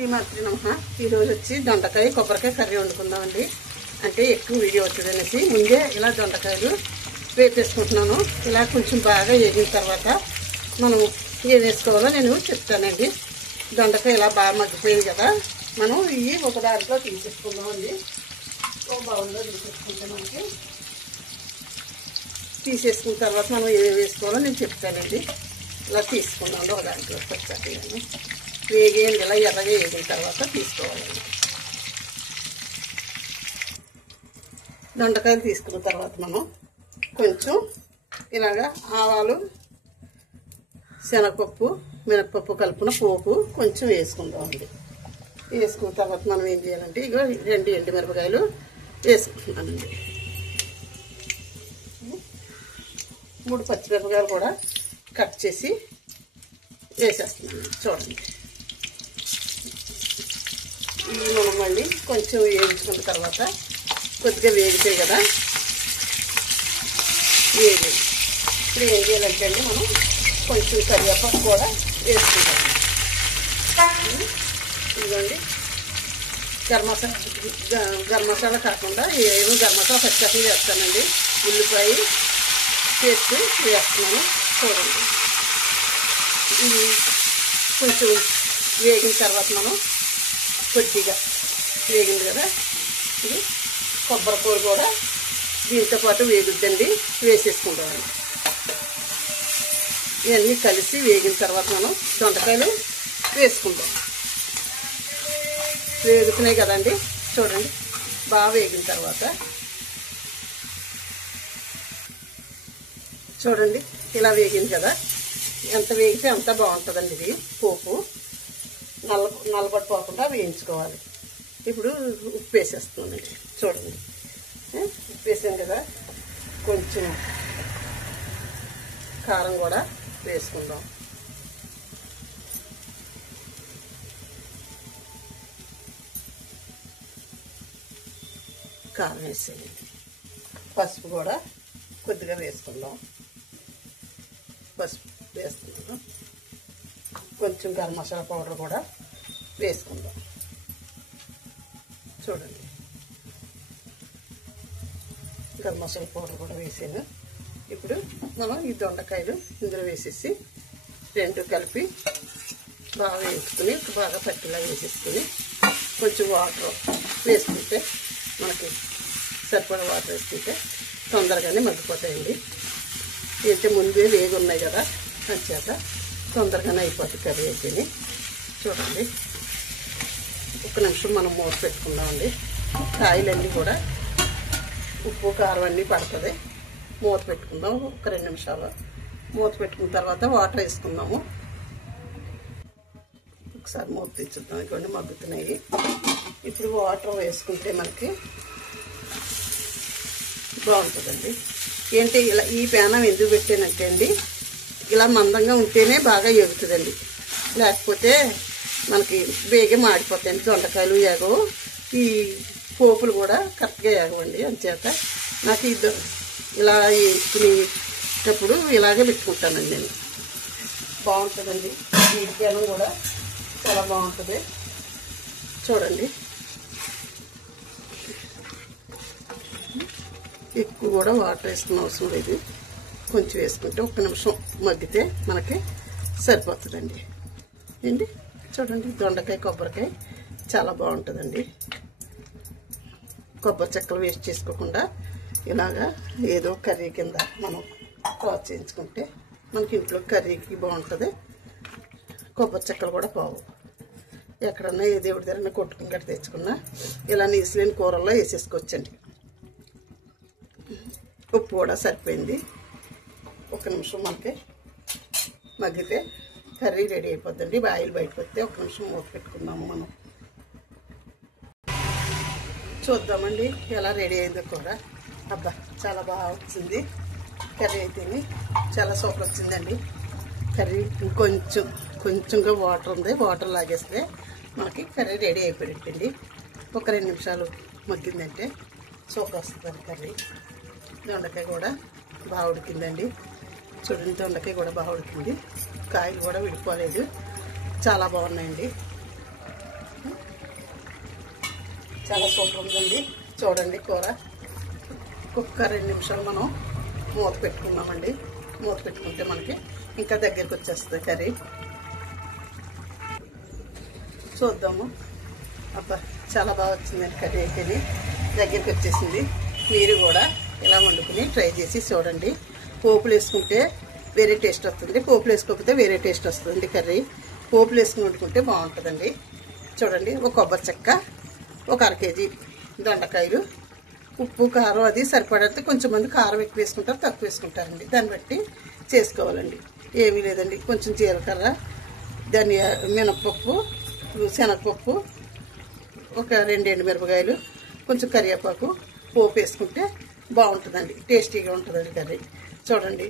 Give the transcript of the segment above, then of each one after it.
శ్రీమాత్రి నమః. ఈరోజు వచ్చి దొండకాయ కొబ్బరికాయ కర్రీ వండుకుందామండి. అంటే ఎక్కువ వీడియో అవుతుంది అనేసి ముందే ఇలా దొండకాయలు వేపేసుకుంటున్నాను. ఇలా కొంచెం బాగా వేగిన తర్వాత మనం ఏం వేసుకోవాలో నేను చెప్తానండి. దొండకాయ ఇలా బాగా మగ్గిపోయింది కదా, మనం ఇవి ఒక దాంట్లో తీసేసుకుందామండి. ఒక బౌల్లో తీసేసుకుంటామండి. తీసేసుకున్న తర్వాత మనం ఏం వేసుకోవాలో నేను చెప్తానండి. ఇలా తీసుకున్నాను ఒక దాంట్లో పచ్చడి వేగేయండి. ఇలా ఎర్రగా వేగిన తర్వాత తీసుకోవాలండి. దొండకాయలు తీసుకున్న తర్వాత మనం కొంచెం ఇలాగా ఆవాలు, శనగపప్పు, మినపప్పు కలుపున పోపు కొంచెం వేసుకుందామండి. వేసుకున్న తర్వాత మనం ఏం చేయాలంటే ఇగో 2 ఎండుమిరపకాయలు వేసుకుంటున్నానండి. 3 పచ్చిమిరపకాయలు కూడా కట్ చేసి వేసేస్తున్నాను. చూడండి, ఇవి మనం మళ్ళీ కొంచెం వేయించుకున్న తర్వాత కొద్దిగా వేగితే కదా వేగి ఇప్పుడు ఏం చేయాలంటే అండి మనం కొంచెం కరివేపాకు కూడా వేసుకుంటాం. ఇదిగోండి, గరం మసాలా కాకుండా ఏమో గరం మసాలా పచ్చడి వేస్తానండి. ఉల్లిపాయ పేస్ట్ వేస్తున్నాను. చూడండి, ఇది కొంచెం వేగిన తర్వాత మనం కొద్దిగా వేగింది కదా, ఇది కొబ్బరికూర కూడా దీంతో పాటు వేగుద్దండి, వేసేసుకుంటామండి. ఇవన్నీ కలిసి వేగిన తర్వాత మనం దొండకాయలు వేసుకుంటాం. వేగుతున్నాయి కదండి, చూడండి బాగా వేగిన తర్వాత చూడండి ఇలా వేగింది కదా. ఎంత వేగితే అంత బాగుంటుందండి. ఇది పోపు నల్లబడిపోకుండా వేయించుకోవాలి. ఇప్పుడు ఉప్పు వేసేస్తున్నానండి. చూడండి, ఉప్పు వేసాం కదా, కొంచెం కారం కూడా వేసుకుందాం. కారం వేసేయండి. పసుపు కూడా కొద్దిగా వేసుకుందాం. పసుపు వేస్తున్నాను. కొంచెం గరం మసాలా పౌడర్ కూడా వేసుకుందాం. చూడండి, గరం మసాలా పౌడర్ కూడా వేసాను. ఇప్పుడు మనం ఈ దొండకాయలు ఇందులో వేసేసి 2 కలిపి బాగా వేసుకుని బాగా పట్టిలా వేసేసుకుని కొంచెం వాటర్ వేసుకుంటే మనకి సరిపడా వాటర్ వేసుకుంటే తొందరగానే మగ్గిపోతాయండి. ఏంటంటే ముందే వేగి ఉన్నాయి కదా, అంచేత తొందరగానే అయిపోతుంది కర్రీ అయితేనే. చూడండి, 1 నిమిషం మనం మూత పెట్టుకుందామండి. కాయలన్నీ కూడా ఉప్పు కారం అన్నీ పడుతుంది. మూత పెట్టుకుందాం. ఒక 2 నిమిషాలు మూత పెట్టుకున్న తర్వాత వాటర్ వేసుకుందాము. ఒకసారి మూత తెచ్చుద్దాం. ఇవన్నీ మగ్గుతున్నాయి. ఇప్పుడు వాటర్ వేసుకుంటే మనకి బాగుంటుందండి. ఏంటి ఇలా ఈ పేనం ఎందుకు పెట్టానంటే అండి, ఇలా మందంగా ఉంటేనే బాగా ఎగుతుందండి. లేకపోతే మనకి వేగే మాడిపోతాయండి. దొండకాయలు ఏగవు, ఈ పోపులు కూడా కరెక్ట్గా ఏగవండి. అంచేత నాకు ఇలా వేసుకునేటప్పుడు ఇలాగే పెట్టుకుంటానండి నేను. బాగుంటుందండి. ఈ పేనం కూడా చాలా బాగుంటుంది. చూడండి, ఎక్కువ కూడా వాటర్ వేసుకున్న అవసరం లేదు. కొంచెం వేసుకుంటే 1 నిమిషం మగ్గితే మనకి సరిపోతుందండి. ఏంటి చూడండి, దొండకాయ కొబ్బరికాయ చాలా బాగుంటుందండి. కొబ్బరి చెక్కలు వేస్ట్ చేసుకోకుండా ఇలాగా ఏదో కర్రీ కింద మనం కాల్ చేయించుకుంటే మనకి ఇంట్లో కర్రీకి బాగుంటుంది. కొబ్బరి చెక్కలు కూడా పోవు. ఎక్కడన్నా ఏ దేవుడి దగ్గర కొట్టుకుని గట్టి తెచ్చుకున్నా ఇలా నీసులేని కూరల్లో వేసేసుకోవచ్చండి. ఉప్పు కూడా సరిపోయింది. 1 నిమిషం మనకి మగ్గితే కర్రీ రెడీ అయిపోద్దండి. ఆయిల్ బయటకు వస్తే 1 నిమిషం మూత పెట్టుకుందాము. మనం చూద్దామండి ఎలా రెడీ అయిందో కూడా. అబ్బా, చాలా బాగా వచ్చింది కర్రీ అయితేనే. చాలా సూపర్ వచ్చిందండి కర్రీ. కొంచెంగా వాటర్ ఉంది. వాటర్ లాగేస్తే మనకి కర్రీ రెడీ అయిపోయిందండి. ఒక 2 నిమిషాలు మగ్గిందంటే సూపర్ వస్తుంది కర్రీ. దొండకాయ కూడా బాగా ఉడికిందండి. చూడండి, దొండకాయ కూడా బాగా ఉడికింది. కాయలు కూడా విడిపోలేదు. చాలా బాగున్నాయండి. చాలా సూపర్ ఉందండి. చూడండి కూర కుక్క 2 నిమిషాలు మనం మూత పెట్టుకున్నామండి. మూత పెట్టుకుంటే మనకి ఇంకా దగ్గరికి వచ్చేస్తుంది కర్రీ. చూద్దాము. అబ్బా చాలా బాగా వచ్చిందండి కర్రీ అయితే దగ్గరికి వచ్చేసింది. మీరు కూడా ఇలా వండుకుని ట్రై చేసి చూడండి. పోపులు వేసుకుంటే వేరే టేస్ట్ వస్తుంది, పోపులు వేసుకోకపోతే వేరే టేస్ట్ వస్తుంది కర్రీ. పోపులు వేసుకుని వండుకుంటే బాగుంటుందండి. చూడండి, ఒక కొబ్బరి చెక్క, ఒక 1/2 కేజీ దొండకాయలు, ఉప్పు కారం అది సరిపడితే. కొంచెం మంది కారం ఎక్కువ వేసుకుంటారు, తక్కువ వేసుకుంటారండి. దాన్ని బట్టి చేసుకోవాలండి. ఏమీ లేదండి, కొంచెం జీలకర్ర, మినపప్పు, శనగపప్పు, ఒక 2 ఎండుమిరపకాయలు, కొంచెం కరివేపాకు పోపు వేసుకుంటే బాగుంటుందండి. టేస్టీగా ఉంటుందండి కర్రీ. చూడండి,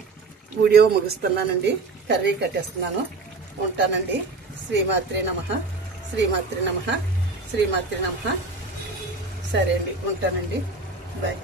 వీడియో ముగిస్తున్నానండి. కర్రీ కట్టేస్తున్నాను. ఉంటానండి. శ్రీమాత్రే నమః, శ్రీమాత్రే నమః, శ్రీమాత్రే నమః. సరే అండి, ఉంటానండి. బాయ్.